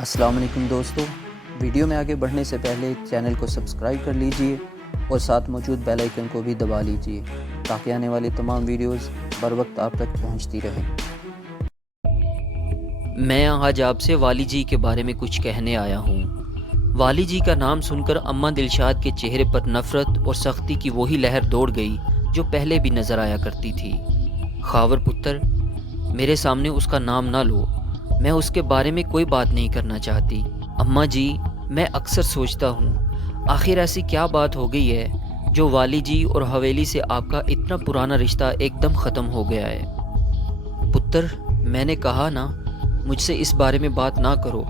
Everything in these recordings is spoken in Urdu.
السلام علیکم دوستو، ویڈیو میں آگے بڑھنے سے پہلے چینل کو سبسکرائب کر لیجئے اور ساتھ موجود بیل آئیکن کو بھی دبا لیجئے تاکہ آنے والی تمام ویڈیوز بر وقت آپ تک پہنچتی رہیں۔ میں آج آپ سے والی جی کے بارے میں کچھ کہنے آیا ہوں۔ والی جی کا نام سن کر اماں دلشاد کے چہرے پر نفرت اور سختی کی وہی لہر دوڑ گئی جو پہلے بھی نظر آیا کرتی تھی۔ خاور پتر، میرے سامنے اس کا نام نہ لو، میں اس کے بارے میں کوئی بات نہیں کرنا چاہتی۔ اماں جی، میں اکثر سوچتا ہوں آخر ایسی کیا بات ہو گئی ہے جو والی جی اور حویلی سے آپ کا اتنا پرانا رشتہ ایک دم ختم ہو گیا ہے۔ پتر، میں نے کہا نا، مجھ سے اس بارے میں بات نہ کرو،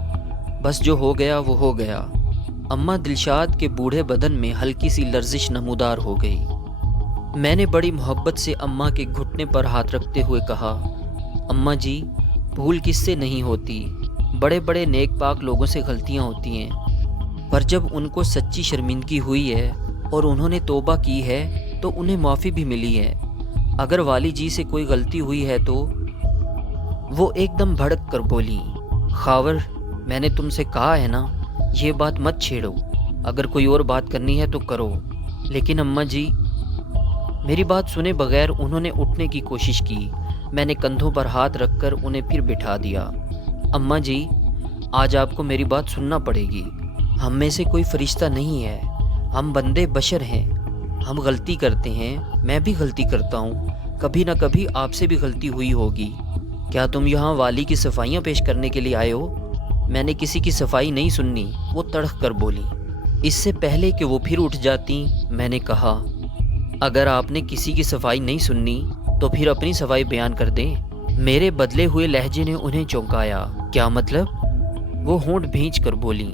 بس جو ہو گیا وہ ہو گیا۔ اماں دلشاد کے بوڑھے بدن میں ہلکی سی لرزش نمودار ہو گئی۔ میں نے بڑی محبت سے اماں کے گھٹنے پر ہاتھ رکھتے ہوئے کہا، اماں جی، بھول کس سے نہیں ہوتی، بڑے بڑے نیک پاک لوگوں سے غلطیاں ہوتی ہیں، پر جب ان کو سچی شرمندگی ہوئی ہے اور انہوں نے توبہ کی ہے تو انہیں معافی بھی ملی ہے۔ اگر والی جی سے کوئی غلطی ہوئی ہے تو… وہ ایک دم بھڑک کر بولی، خاور، میں نے تم سے کہا ہے نا، یہ بات مت چھیڑو، اگر کوئی اور بات کرنی ہے تو کرو۔ لیکن اماں جی… میری بات سنے بغیر انہوں نے اٹھنے کی کوشش کی۔ میں نے کندھوں پر ہاتھ رکھ کر انہیں پھر بٹھا دیا۔ اماں جی، آج آپ کو میری بات سننا پڑے گی۔ ہم میں سے کوئی فرشتہ نہیں ہے، ہم بندے بشر ہیں، ہم غلطی کرتے ہیں، میں بھی غلطی کرتا ہوں، کبھی نہ کبھی آپ سے بھی غلطی ہوئی ہوگی۔ کیا تم یہاں والی کی صفائیاں پیش کرنے کے لیے آئے ہو؟ میں نے کسی کی صفائی نہیں سننی، وہ تڑخ کر بولی۔ اس سے پہلے کہ وہ پھر اٹھ جاتی، میں نے کہا، اگر آپ نے کسی کی صفائی نہیں سننی تو پھر اپنی صفائی بیان کر دیں۔ میرے بدلے ہوئے لہجے نے انہیں چونکایا۔ کیا مطلب؟ وہ ہونٹ بھینچ کر بولی۔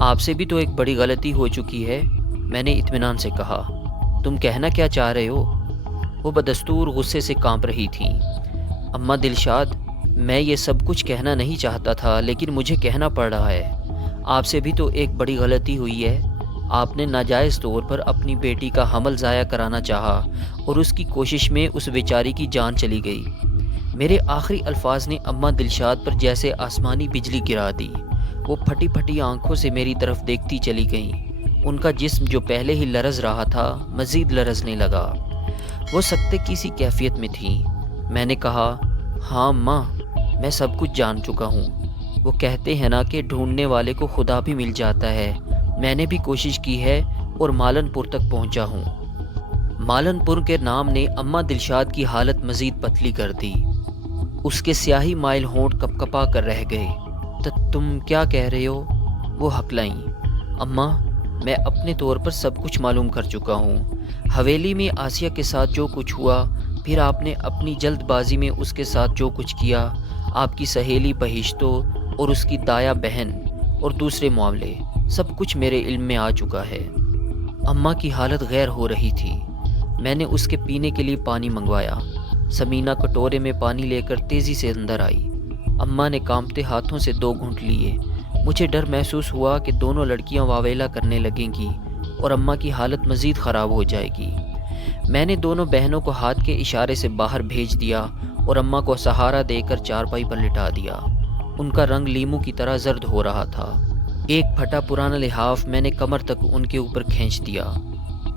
آپ سے بھی تو ایک بڑی غلطی ہو چکی ہے، میں نے اطمینان سے کہا۔ تم کہنا کیا چاہ رہے ہو؟ وہ بدستور غصے سے کانپ رہی تھیں۔ اماں دلشاد، میں یہ سب کچھ کہنا نہیں چاہتا تھا لیکن مجھے کہنا پڑ رہا ہے۔ آپ سے بھی تو ایک بڑی غلطی ہوئی ہے۔ آپ نے ناجائز طور پر اپنی بیٹی کا حمل ضائع کرانا چاہا اور اس کی کوشش میں اس بیچاری کی جان چلی گئی۔ میرے آخری الفاظ نے اماں دلشاد پر جیسے آسمانی بجلی گرا دی۔ وہ پھٹی پھٹی آنکھوں سے میری طرف دیکھتی چلی گئیں۔ ان کا جسم جو پہلے ہی لرز رہا تھا مزید لرزنے لگا۔ وہ سکتے کی سی کیفیت میں تھیں۔ میں نے کہا، ہاں ماں، میں سب کچھ جان چکا ہوں۔ وہ کہتے ہیں نا کہ ڈھونڈنے والے کو خدا بھی مل جاتا ہے۔ میں نے بھی کوشش کی ہے اور مالن پور تک پہنچا ہوں۔ مالن پور کے نام نے اماں دلشاد کی حالت مزید پتلی کر دی۔ اس کے سیاہی مائل ہونٹ کپ کپا کر رہ گئے۔ تم کیا کہہ رہے ہو؟ وہ ہکلائیں۔ اماں، میں اپنے طور پر سب کچھ معلوم کر چکا ہوں۔ حویلی میں آسیہ کے ساتھ جو کچھ ہوا، پھر آپ نے اپنی جلد بازی میں اس کے ساتھ جو کچھ کیا، آپ کی سہیلی بہشتو اور اس کی دایا بہن اور دوسرے معاملے، سب کچھ میرے علم میں آ چکا ہے۔ اماں کی حالت غیر ہو رہی تھی۔ میں نے اس کے پینے کے لیے پانی منگوایا۔ سمینہ کٹورے میں پانی لے کر تیزی سے اندر آئی۔ اماں نے کانپتے ہاتھوں سے 2 گھونٹ لیے۔ مجھے ڈر محسوس ہوا کہ دونوں لڑکیاں واویلا کرنے لگیں گی اور اماں کی حالت مزید خراب ہو جائے گی۔ میں نے دونوں بہنوں کو ہاتھ کے اشارے سے باہر بھیج دیا اور اماں کو سہارا دے کر چارپائی پر لٹا دیا۔ ان کا رنگ لیمو کی طرح زرد ہو رہا تھا۔ ایک پھٹا پرانا لحاف میں نے کمر تک ان کے اوپر کھینچ دیا۔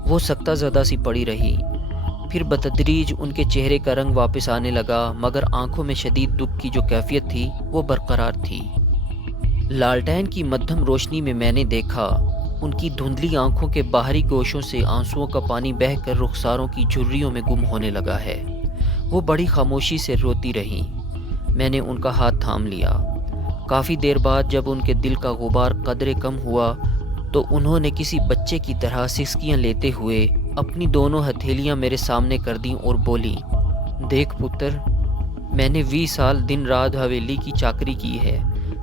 وہ سکتہ زدہ سی پڑی رہی۔ پھر بتدریج ان کے چہرے کا رنگ واپس آنے لگا، مگر آنکھوں میں شدید دکھ کی جو کیفیت تھی وہ برقرار تھی۔ لالٹین کی مدھم روشنی میں نے دیکھا، ان کی دھندلی آنکھوں کے باہری گوشوں سے آنسوؤں کا پانی بہہ کر رخساروں کی جھریوں میں گم ہونے لگا ہے۔ وہ بڑی خاموشی سے روتی رہیں۔ میں نے ان کا ہاتھ تھام لیا۔ کافی دیر بعد جب ان کے دل کا غبار قدرے کم ہوا تو انہوں نے کسی بچے کی طرح سسکیاں لیتے ہوئے اپنی دونوں ہتھیلیاں میرے سامنے کر دیں اور بولی، دیکھ پتر، میں نے 20 سال دن رات حویلی کی چاکری کی ہے۔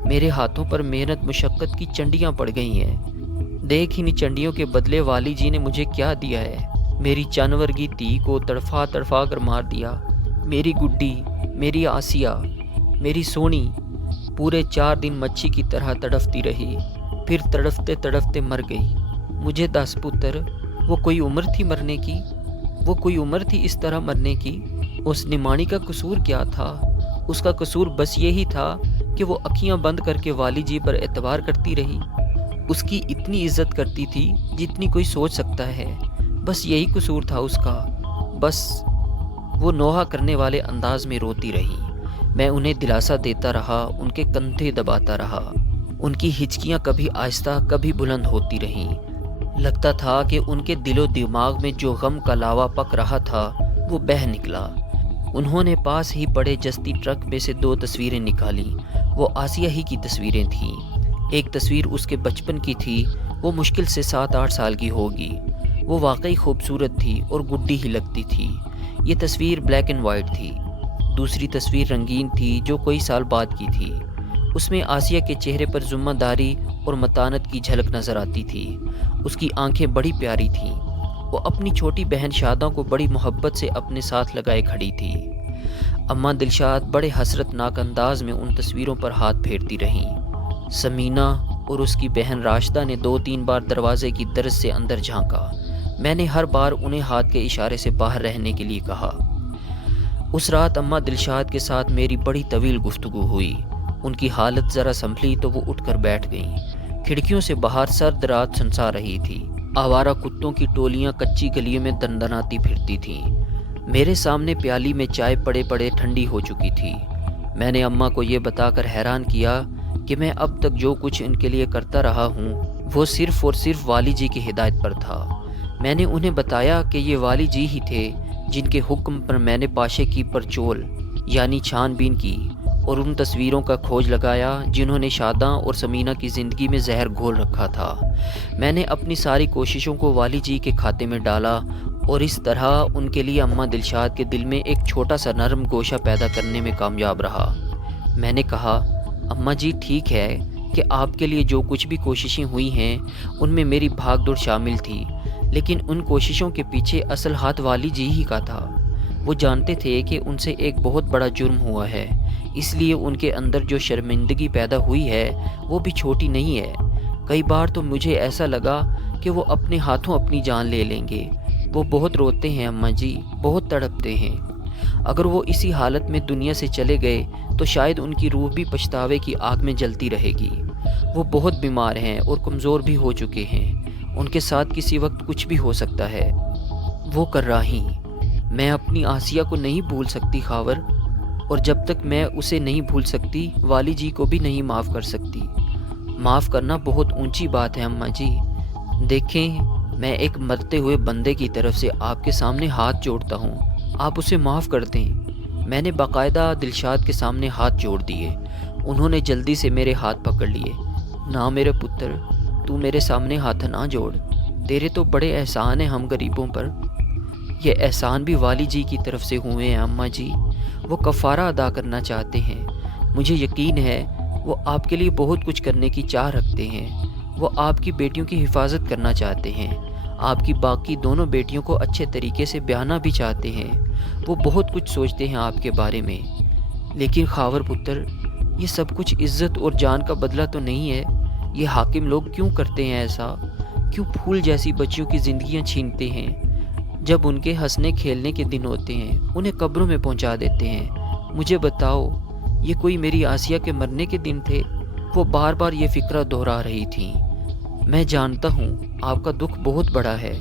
میرے ہاتھوں پر محنت مشقت کی چنڈیاں پڑ گئی ہیں۔ دیکھ ان چنڈیوں کے بدلے والی جی نے مجھے کیا دیا ہے۔ میری چانورگی تھی کو تڑفا تڑفا کر مار دیا۔ میری گڈی، میری آسیہ، میری سونی پورے 4 دن مچھی کی طرح تڑفتی رہی، پھر تڑفتے تڑفتے مر گئی۔ مجھے دس پتر، وہ کوئی عمر تھی مرنے کی؟ وہ کوئی عمر تھی اس طرح مرنے کی؟ اس نمانی کا قصور کیا تھا؟ اس کا قصور بس یہی تھا کہ وہ اکھیاں بند کر کے والی جی پر اعتبار کرتی رہی۔ اس کی اتنی عزت کرتی تھی جتنی کوئی سوچ سکتا ہے، بس یہی قصور تھا اس کا۔ بس وہ نوحہ کرنے والے انداز میں روتی رہی۔ میں انہیں دلاسا دیتا رہا، ان کے کندھے دباتا رہا۔ ان کی ہچکیاں کبھی آہستہ کبھی بلند ہوتی رہیں۔ لگتا تھا کہ ان کے دل و دماغ میں جو غم کا لاوا پک رہا تھا وہ بہہ نکلا۔ انہوں نے پاس ہی پڑے جستی ٹرک میں سے 2 تصویریں نکالیں۔ وہ آسیہ ہی کی تصویریں تھیں۔ ایک تصویر اس کے بچپن کی تھی، وہ مشکل سے 7-8 سال کی ہوگی۔ وہ واقعی خوبصورت تھی اور گڈی ہی لگتی تھی۔ یہ تصویر بلیک اینڈ وائٹ تھی۔ دوسری تصویر رنگین تھی جو کوئی سال بعد کی تھی۔ اس میں آسیہ کے چہرے پر ذمہ داری اور متانت کی جھلک نظر آتی تھی۔ اس کی آنکھیں بڑی پیاری تھیں۔ وہ اپنی چھوٹی بہن شاداں کو بڑی محبت سے اپنے ساتھ لگائے کھڑی تھی۔ اماں دلشاد بڑے حسرت ناک انداز میں ان تصویروں پر ہاتھ پھیرتی رہیں۔ سمینہ اور اس کی بہن راشدہ نے 2-3 بار دروازے کی درز سے اندر جھانکا۔ میں نے ہر بار انہیں ہاتھ کے اشارے سے باہر رہنے کے لیے کہا۔ اس رات اماں دلشاد کے ساتھ میری بڑی طویل گفتگو ہوئی۔ ان کی حالت ذرا سنبھلی تو وہ اٹھ کر بیٹھ گئیں۔ کھڑکیوں سے باہر سرد رات سنسا رہی تھی۔ آوارہ کتوں کی ٹولیاں کچی گلیوں میں دندناتی پھرتی تھیں۔ میرے سامنے پیالی میں چائے پڑے پڑے ٹھنڈی ہو چکی تھی۔ میں نے اماں کو یہ بتا کر حیران کیا کہ میں اب تک جو کچھ ان کے لیے کرتا رہا ہوں وہ صرف اور صرف والی جی کی ہدایت پر تھا۔ میں نے انہیں بتایا کہ یہ والی جی ہی تھے جن کے حکم پر میں نے پاشے کی پرچول یعنی چھان بین کی اور ان تصویروں کا کھوج لگایا جنہوں نے شاداں اور سمینہ کی زندگی میں زہر گھول رکھا تھا۔ میں نے اپنی ساری کوششوں کو والی جی کے کھاتے میں ڈالا اور اس طرح ان کے لیے اماں دلشاد کے دل میں ایک چھوٹا سا نرم گوشہ پیدا کرنے میں کامیاب رہا۔ میں نے کہا، اماں جی ٹھیک ہے کہ آپ کے لیے جو کچھ بھی کوششیں ہوئی ہیں ان میں میری بھاگ دوڑ شامل تھی، لیکن ان کوششوں کے پیچھے اصل ہاتھ والی جی ہی کا تھا۔ وہ جانتے تھے کہ ان سے ایک بہت بڑا جرم ہوا ہے، اس لیے ان کے اندر جو شرمندگی پیدا ہوئی ہے وہ بھی چھوٹی نہیں ہے۔ کئی بار تو مجھے ایسا لگا کہ وہ اپنے ہاتھوں اپنی جان لے لیں گے۔ وہ بہت روتے ہیں اماں جی، بہت تڑپتے ہیں۔ اگر وہ اسی حالت میں دنیا سے چلے گئے تو شاید ان کی روح بھی پچھتاوے کی آگ میں جلتی رہے گی۔ وہ بہت بیمار ہیں اور کمزور بھی ہو چکے ہیں۔ ان کے ساتھ کسی وقت کچھ بھی ہو سکتا ہے۔ وہ کرراہی، میں اپنی آسیہ کو نہیں بھول سکتی خاور، اور جب تک میں اسے نہیں بھول سکتی والی جی کو بھی نہیں معاف کر سکتی۔ معاف کرنا بہت اونچی بات ہے اماں جی۔ دیکھیں، میں ایک مرتے ہوئے بندے کی طرف سے آپ کے سامنے ہاتھ جوڑتا ہوں، آپ اسے معاف کر دیں۔ میں نے باقاعدہ دلشاد کے سامنے ہاتھ جوڑ دیے۔ انہوں نے جلدی سے میرے ہاتھ پکڑ لیے۔ نہ میرے پتر، تو میرے سامنے ہاتھ نہ جوڑ، تیرے تو بڑے احسان ہیں ہم غریبوں پر۔ یہ احسان بھی والی جی کی طرف سے ہوئے ہیں اماں جی، وہ کفارہ ادا کرنا چاہتے ہیں۔ مجھے یقین ہے وہ آپ کے لیے بہت کچھ کرنے کی چاہ رکھتے ہیں۔ وہ آپ کی بیٹیوں کی حفاظت کرنا چاہتے ہیں، آپ کی باقی دونوں بیٹیوں کو اچھے طریقے سے بیانا بھی چاہتے ہیں۔ وہ بہت کچھ سوچتے ہیں آپ کے بارے میں، لیکن خاور پتر، یہ سب کچھ عزت اور جان کا بدلہ تو نہیں ہے۔ یہ حاکم لوگ کیوں کرتے ہیں ایسا؟ کیوں پھول جیسی بچیوں کی زندگیاں چھینتے ہیں؟ جب ان کے ہنسنے کھیلنے کے دن ہوتے ہیں انہیں قبروں میں پہنچا دیتے ہیں۔ مجھے بتاؤ، یہ کوئی میری آسیہ کے مرنے کے دن تھے؟ وہ بار بار یہ فکرہ دہرا رہی تھیں۔ میں جانتا ہوں آپ کا دکھ بہت بڑا ہے،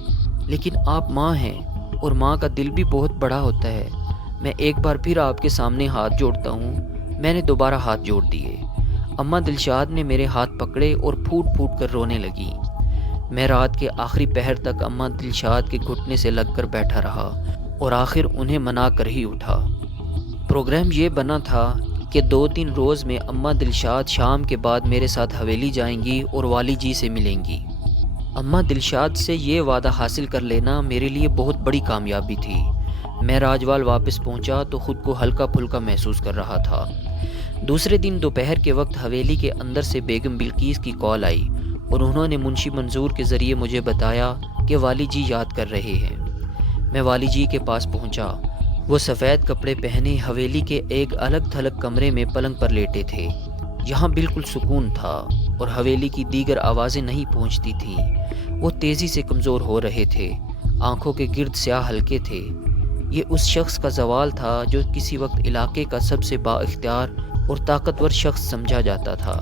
لیکن آپ ماں ہیں اور ماں کا دل بھی بہت بڑا ہوتا ہے۔ میں ایک بار پھر آپ کے سامنے ہاتھ جوڑتا ہوں۔ میں نے دوبارہ ہاتھ جوڑ دیے۔ اماں دلشاد نے میرے ہاتھ پکڑے اور پھوٹ پھوٹ کر رونے لگی۔ میں رات کے آخری پہر تک اماں دلشاد کے گھٹنے سے لگ کر بیٹھا رہا اور آخر انہیں منا کر ہی اٹھا۔ پروگرام یہ بنا تھا کہ 2-3 روز میں اماں دلشاد شام کے بعد میرے ساتھ حویلی جائیں گی اور والی جی سے ملیں گی۔ اماں دلشاد سے یہ وعدہ حاصل کر لینا میرے لیے بہت بڑی کامیابی تھی۔ میں راجوال واپس پہنچا تو خود کو ہلکا پھلکا محسوس کر رہا تھا۔ دوسرے دن دوپہر کے وقت حویلی کے اندر سے بیگم بلقیس کی کال آئی اور انہوں نے منشی منظور کے ذریعے مجھے بتایا کہ والی جی یاد کر رہے ہیں۔ میں والی جی کے پاس پہنچا۔ وہ سفید کپڑے پہنے حویلی کے ایک الگ تھلگ کمرے میں پلنگ پر لیٹے تھے۔ یہاں بالکل سکون تھا اور حویلی کی دیگر آوازیں نہیں پہنچتی تھیں۔ وہ تیزی سے کمزور ہو رہے تھے، آنکھوں کے گرد سیاہ حلقے تھے۔ یہ اس شخص کا زوال تھا جو کسی وقت علاقے کا سب سے با اختیار اور طاقتور شخص سمجھا جاتا تھا۔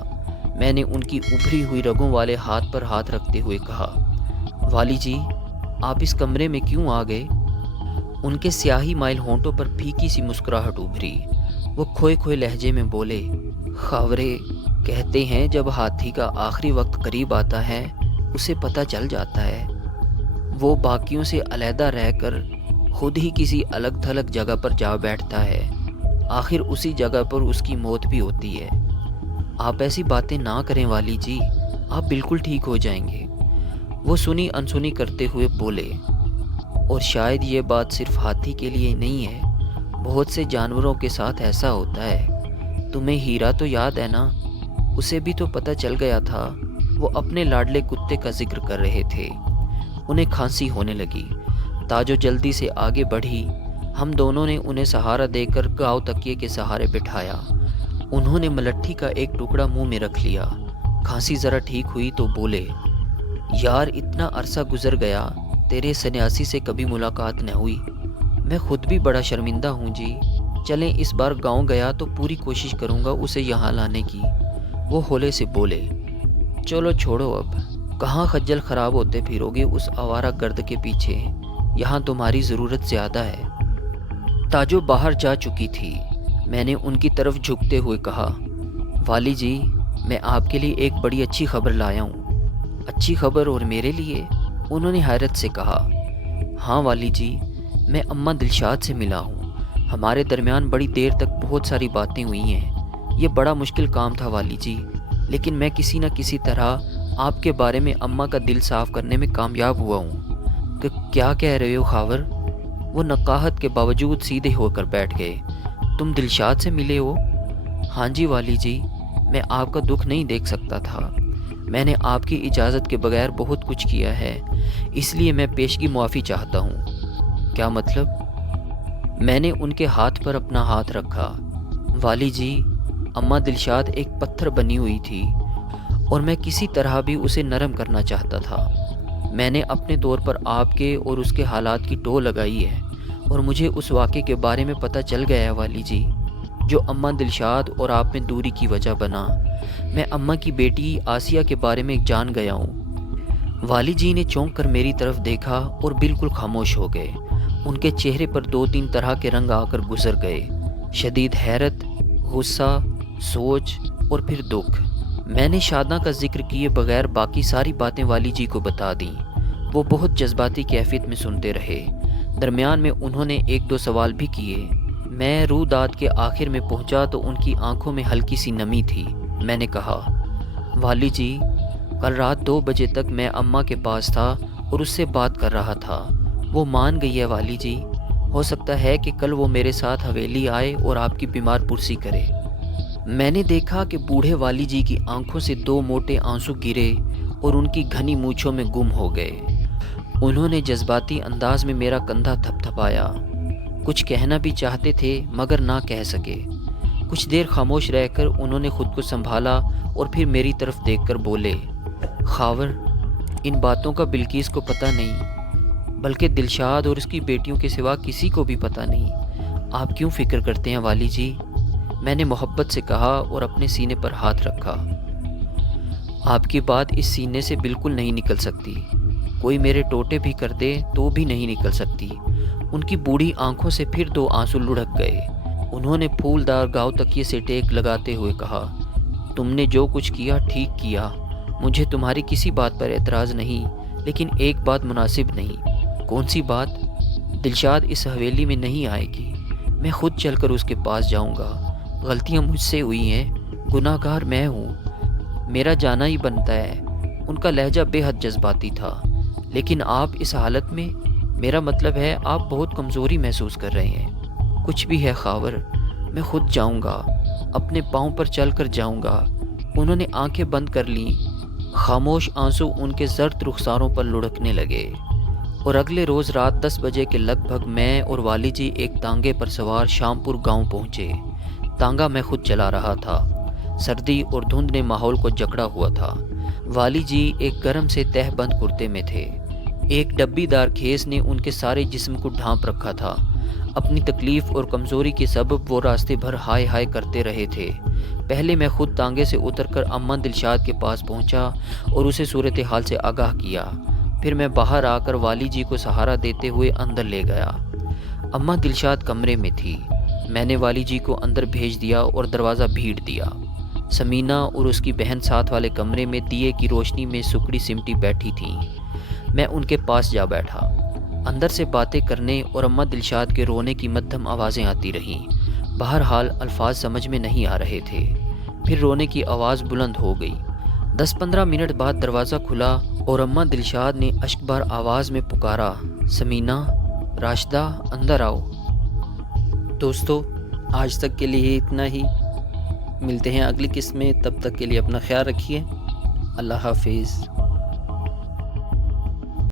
میں نے ان کی ابھری ہوئی رگوں والے ہاتھ پر ہاتھ رکھتے ہوئے کہا، والی جی، آپ اس کمرے میں کیوں آ گئے؟ ان کے سیاہی مائل ہونٹوں پر پھیکی سی مسکراہٹ ابھری۔ وہ کھوئے کھوئے لہجے میں بولے، خاورے، کہتے ہیں جب ہاتھی کا آخری وقت قریب آتا ہے اسے پتہ چل جاتا ہے۔ وہ باقیوں سے علیحدہ رہ کر خود ہی کسی الگ تھلگ جگہ پر جا بیٹھتا ہے، آخر اسی جگہ پر اس کی موت بھی ہوتی ہے۔ آپ ایسی باتیں نہ کریں والی جی، آپ بالکل ٹھیک ہو جائیں گے۔ وہ سنی انسنی کرتے ہوئے بولے، اور شاید یہ بات صرف ہاتھی کے لیے نہیں ہے، بہت سے جانوروں کے ساتھ ایسا ہوتا ہے۔ تمہیں ہیرا تو یاد ہے نا؟ اسے بھی تو پتہ چل گیا تھا۔ وہ اپنے لاڈلے کتے کا ذکر کر رہے تھے۔ انہیں کھانسی ہونے لگی۔ تاجو جلدی سے آگے بڑھی۔ ہم دونوں نے انہیں سہارا دے کر گاؤ تکیے کے سہارے بٹھایا۔ انہوں نے ملٹھی کا ایک ٹکڑا منہ میں رکھ لیا۔ کھانسی ذرا ٹھیک ہوئی تو بولے، یار اتنا عرصہ گزر گیا، تیرے سنیاسی سے کبھی ملاقات نہ ہوئی۔ میں خود بھی بڑا شرمندہ ہوں جی۔ چلیں اس بار گاؤں گیا تو پوری کوشش کروں گا اسے یہاں لانے کی۔ وہ ہولے سے بولے، چلو چھوڑو اب، کہاں خجل خراب ہوتے پھرو گے اس آوارہ گرد کے پیچھے، یہاں تمہاری ضرورت زیادہ ہے۔ تاجو باہر جا چکی تھی۔ میں نے ان کی طرف جھکتے ہوئے کہا، والی جی، میں آپ کے لیے ایک بڑی اچھی خبر لایا ہوں۔ اچھی خبر اور میرے لیے؟ انہوں نے حیرت سے کہا۔ ہاں والی جی، میں اماں دلشاد سے ملا ہوں۔ ہمارے درمیان بڑی دیر تک بہت ساری باتیں ہوئی ہیں۔ یہ بڑا مشکل کام تھا والی جی، لیکن میں کسی نہ کسی طرح آپ کے بارے میں اماں کا دل صاف کرنے میں کامیاب ہوا ہوں۔ کہ کیا کہہ رہے ہو خاور؟ وہ نقاہت کے باوجود سیدھے ہو کر بیٹھ گئے۔ تم دلشاد سے ملے ہو؟ ہاں جی والی جی، میں آپ کا دکھ نہیں دیکھ سکتا تھا۔ میں نے آپ کی اجازت کے بغیر بہت کچھ کیا ہے، اس لیے میں پیشگی معافی چاہتا ہوں۔ کیا مطلب؟ میں نے ان کے ہاتھ پر اپنا ہاتھ رکھا۔ والی جی، اماں دلشاد ایک پتھر بنی ہوئی تھی اور میں کسی طرح بھی اسے نرم کرنا چاہتا تھا۔ میں نے اپنے طور پر آپ کے اور اس کے حالات کی ٹو لگائی ہے، اور مجھے اس واقعے کے بارے میں پتہ چل گیا ہے والی جی، جو اماں دلشاد اور آپ میں دوری کی وجہ بنا۔ میں اماں کی بیٹی آسیہ کے بارے میں جان گیا ہوں۔ والی جی نے چونک کر میری طرف دیکھا اور بالکل خاموش ہو گئے۔ ان کے چہرے پر 2-3 طرح کے رنگ آ کر گزر گئے، شدید حیرت، غصہ، سوچ اور پھر دکھ۔ میں نے شادنا کا ذکر کیے بغیر باقی ساری باتیں والی جی کو بتا دیں۔ وہ بہت جذباتی کیفیت میں سنتے رہے۔ درمیان میں انہوں نے 1-2 سوال بھی کیے۔ میں روداد کے آخر میں پہنچا تو ان کی آنکھوں میں ہلکی سی نمی تھی۔ میں نے کہا، والی جی، کل رات 2 بجے تک میں اماں کے پاس تھا اور اس سے بات کر رہا تھا۔ وہ مان گئی ہے والی جی۔ ہو سکتا ہے کہ کل وہ میرے ساتھ حویلی آئے اور آپ کی بیمار پرسی کرے۔ میں نے دیکھا کہ بوڑھے والی جی کی آنکھوں سے 2 موٹے آنسو گرے اور ان کی گھنی مونچھوں میں گم ہو گئے۔ انہوں نے جذباتی انداز میں میرا کندھا تھپ تھپایا۔ کچھ کہنا بھی چاہتے تھے مگر نہ کہہ سکے۔ کچھ دیر خاموش رہ کر انہوں نے خود کو سنبھالا اور پھر میری طرف دیکھ کر بولے، خاور، ان باتوں کا بلقیس کو پتہ نہیں، بلکہ دلشاد اور اس کی بیٹیوں کے سوا کسی کو بھی پتہ نہیں۔ آپ کیوں فکر کرتے ہیں والی جی؟ میں نے محبت سے کہا اور اپنے سینے پر ہاتھ رکھا۔ آپ کی بات اس سینے سے بالکل نہیں نکل سکتی، کوئی میرے ٹوٹے بھی کر دے تو بھی نہیں نکل سکتی۔ ان کی بوڑھی آنکھوں سے پھر 2 آنسو لڑھک گئے۔ انہوں نے پھولدار گاؤ تکیے سے ٹیک لگاتے ہوئے کہا، تم نے جو کچھ کیا ٹھیک کیا، مجھے تمہاری کسی بات پر اعتراض نہیں، لیکن ایک بات مناسب نہیں۔ کون سی بات؟ دلشاد اس حویلی میں نہیں آئے گی، میں خود چل کر اس کے پاس جاؤں گا۔ غلطیاں مجھ سے ہوئی ہیں، گناہ گار میں ہوں، میرا جانا ہی بنتا ہے۔ ان کا لہجہ بے حد جذباتی تھا۔ لیکن آپ اس حالت میں، میرا مطلب ہے آپ بہت کمزوری محسوس کر رہے ہیں۔ کچھ بھی ہے خاور، میں خود جاؤں گا، اپنے پاؤں پر چل کر جاؤں گا۔ انہوں نے آنکھیں بند کر لیں۔ خاموش آنسو ان کے زرد رخساروں پر لڑکنے لگے۔ اور اگلے روز رات 10 بجے کے لگ بھگ میں اور والی جی ایک تانگے پر سوار شامپور گاؤں پہنچے۔ تانگا میں خود چلا رہا تھا۔ سردی اور دھند نے ماحول کو جکڑا ہوا تھا۔ والی جی ایک گرم سے تہ بند کرتے میں تھے۔ ایک ڈبی دار کھیس نے ان کے سارے جسم کو ڈھانپ رکھا تھا۔ اپنی تکلیف اور کمزوری کے سبب وہ راستے بھر ہائے ہائے کرتے رہے تھے۔ پہلے میں خود ٹانگے سے اتر کر اماں دلشاد کے پاس پہنچا اور اسے صورتحال سے آگاہ کیا۔ پھر میں باہر آ کر والی جی کو سہارا دیتے ہوئے اندر لے گیا۔ اماں دلشاد کمرے میں تھی۔ میں نے والی جی کو اندر بھیج دیا اور دروازہ بھیڑ دیا۔ سمینہ اور اس کی بہن ساتھ والے کمرے میں دیے کی روشنی میں سکڑی سمٹی بیٹھی تھیں۔ میں ان کے پاس جا بیٹھا۔ اندر سے باتیں کرنے اور اماں دلشاد کے رونے کی مدھم آوازیں آتی رہیں۔ بہرحال الفاظ سمجھ میں نہیں آ رہے تھے۔ پھر رونے کی آواز بلند ہو گئی۔ 10-15 منٹ بعد دروازہ کھلا اور اماں دلشاد نے اشکبار آواز میں پکارا، سمینہ، راشدہ، اندر آؤ۔ دوستو، آج تک کے لیے اتنا ہی۔ ملتے ہیں اگلی قسط میں، تب تک کے لیے اپنا خیال رکھیے۔ اللہ حافظ۔